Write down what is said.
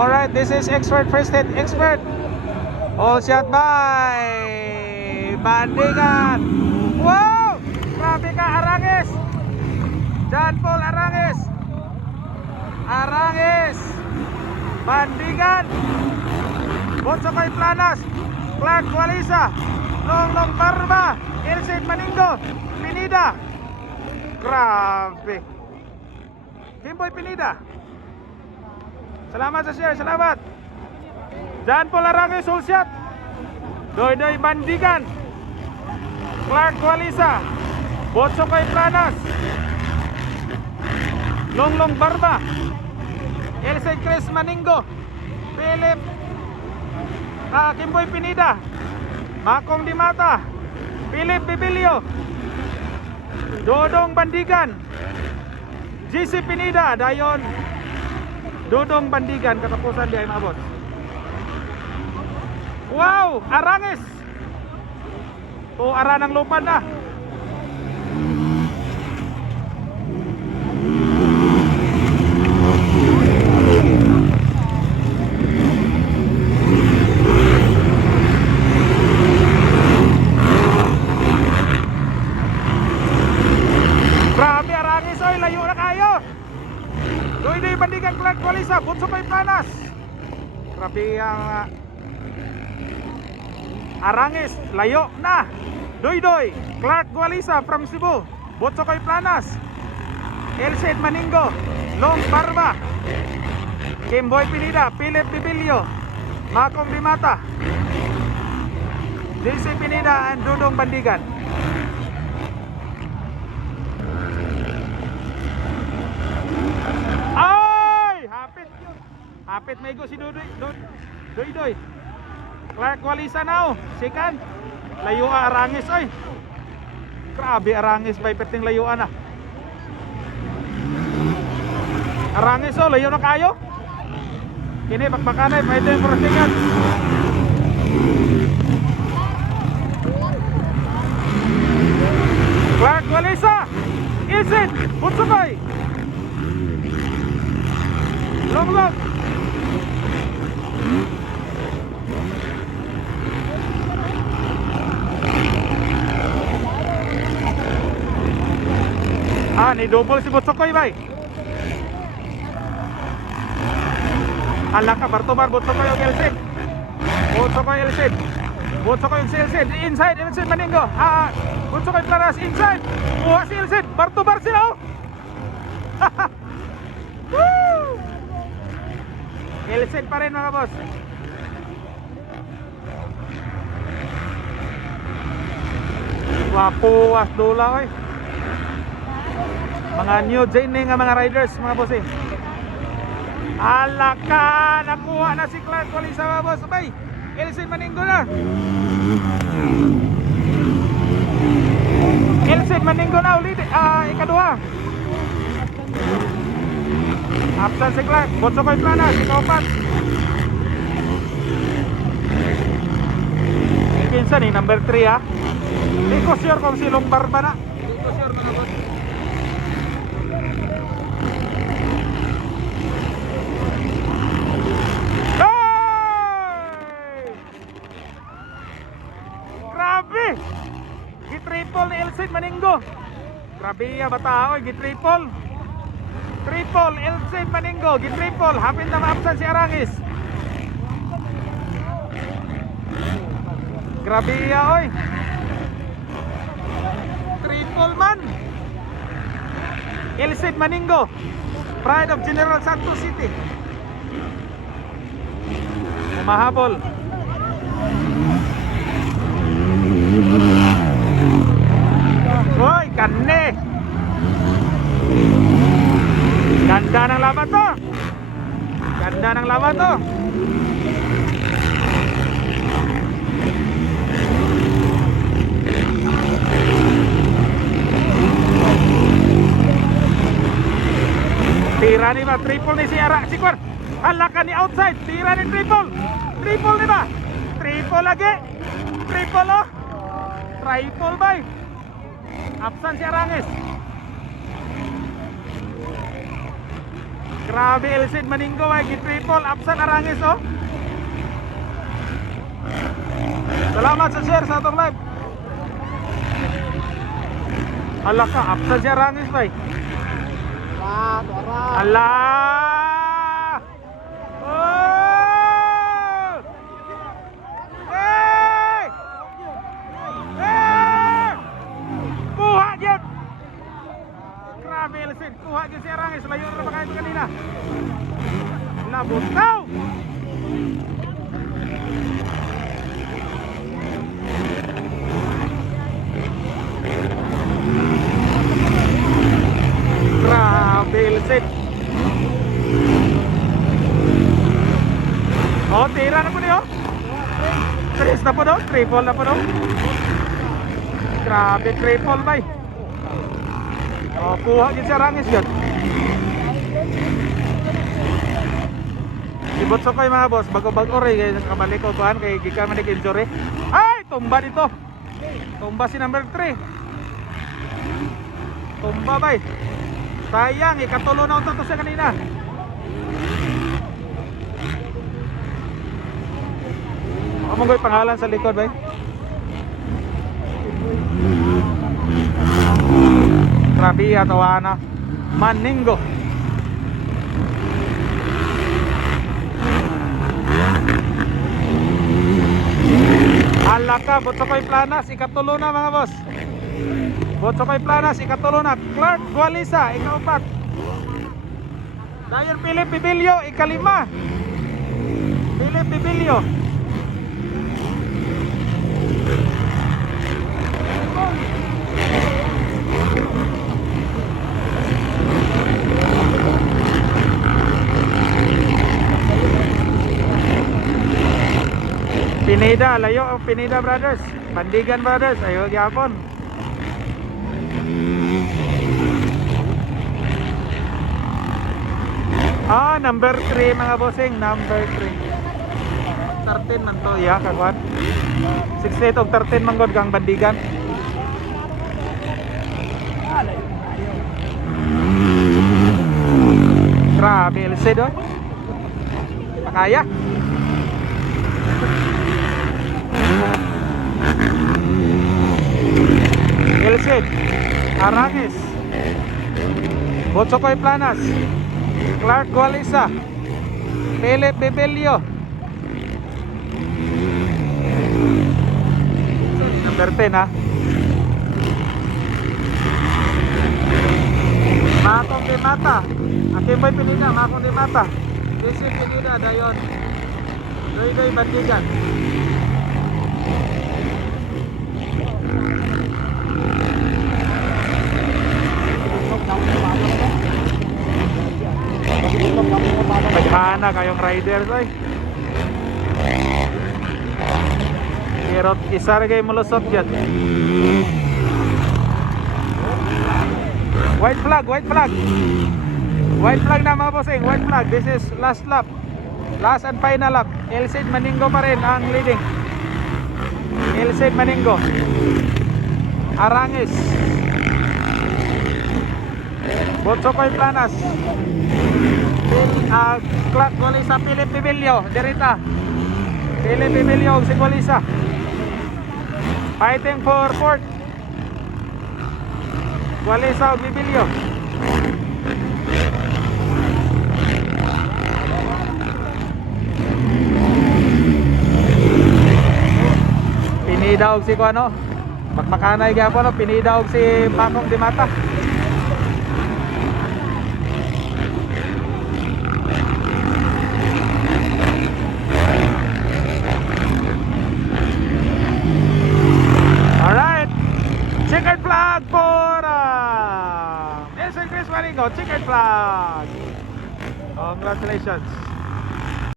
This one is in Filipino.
Alright, this is expert first aid expert. All shot by Bandingan. Wow! Grabe Arangis! John Paul Arangis. Arangis. Bandingan. Bonsokoy Planas. Clark Walisa. Longlong Barba. Elsid Maningo. Pinida. Grabe. Kimboy Pinida. Salamat sa share, salamat. John Paul Arangis, all shot. Doy Doy Bandigan. Clark Walisa. Bonsokoy Planas. Longlong Barba. Elsa Chris Maningo. Philip ah, Kimboy Pinida. Makong Dimata. Philip Bibilio. Dodong Bandigan. GC Pinida. Dayon. Dodong Bandigan. Katapusan di ay mga boss. Wow! Arangis! O ara ng lupa na. Grabe Arangis oy, layo na kayo. Doy doy bandigan Clark Kay Planas. Grabe ang ah, Arangis, layo na. Doy doy, Clark Walisa from Cebu, bunso kay Planas. Elcid Maningo, Long Barba. Kimboy Pinida, Philip Bibilio, Makong Limata. JC Pinida and Dudong Bandigan. Ay! Hapit may go si Dudoy. Dudoy. Dudoy. Clark Walisa now. Sikan. Layo a Arangis ay. Grabe Arangis by perting layuan ah. Arangis oh, layo na kayo. Kini bakbakanay pwede yung crossingan. Clark Walisa. Isin. Putsukay. Long long. Ni double si Botsokoy bay. Hala ka, Bartobar, Botsokoy yung Elsid. Botsokoy Elsid. Botsokoy si Elsid. Inside, Elsid Maningo. Ah, Botsokoy Claras, inside. Buha si Elsid. Bartobar sila oh. Woo! Elsid pa rin mga boss. Wapo as dola oy. Mga new gen nga mga riders mga boss eh. Alaka, nakuha na si Clark Walisa mga boss. Bay, Elsid Maningo na. Elsid Maningo na ulit. Ah, ikaduha. Absent si Clark. Botso ko'y plana. Si Kaupat. Pinsan eh, number 3 ha. Hindi ko sure kung si Lombar ba na. Hindi ko sure mga boss. Hey! Grabe! Gi-triple ni Elsid Maningo. Grabe ya bata oy, gi-triple. Triple Elsid Maningo, gi-triple. Hapit na maabsan si Arangis. Grabe ya oy. Triple man. Elsid Maningo. Pride of General Santos City. Umahabol. Hoy, kanne. Ganda ng laban to. Ganda ng laban to. Tira ni ba? Triple ni si Ara. Si. Halakan ni outside. Tira triple. Triple ba? Triple lagi. Triple oh. Triple bay. Absan si Arangis. Grabe Elsid Maninggo ay triple Apsan Arangis oh. Salamat sa share sa atong live. Ala ka, Apsan si Arangis bay. Ala! Oh! Hey! Hey! Kuha gyud. Grabe Elsid, kuha gyud si Arangis layo ra ba kayo kanina. Nabutaw! Grabe Elsid. Oh, tira na po niyo. Tres na po daw, triple na po daw. Grabe, triple bay. Oh, kuha din sa rangis yun. Ibot sa kayo mga boss, bago-bago rin kaya nakabalik ko kuhan kay gikan man injury. Ay, tumba dito. Tumba si number 3. Tumba bay. Sayang, ikatulo na unta to siya kanina. Ako mong pangalan sa likod bay. Grabe atawana. Maningo. Alaka, Botsokoy Planas, ikatulo na mga boss. Botsokoy Planas, ikatulo na. Clark Gualisa, ikaupat. Dayon Philip Bibilio, ikalima. Philip Bibilio. Pineda, layo ang Pineda Brothers. Pandigan Brothers, ayo gyapon. Ah, number 3 mga bossing, number 3. 13 man to, ya, kagwan. 68 og 13 man god kang bandigan. Grabe, LC doon. Pakaya. Elsid, Arangis, Botsokoy Planas, Clark Gualisa, Philip Bebelio. Number 10 ha. Makong di mata. Akin ba'y pinina? Makong di mata. Desi pinina dayon. Doy doy bandigan. Nagkana kayong riders ay. Pero isa rin kayo mulusot dyan. White flag, white flag. White flag na mga bossing, white flag. This is last lap. Last and final lap. Elsid Maningo pa rin ang leading. Elsid Maningo. Arangis. Botsokoy Planas. Uh, Clark Golisa Philip Pibilio Derita. Philip Pibilio si Golisa fighting for fourth Golisa o Pibilio Pinidaog si Kuano Magmakanay gapon no pinidaog si Pakong Dimata. Chicken flag for uh,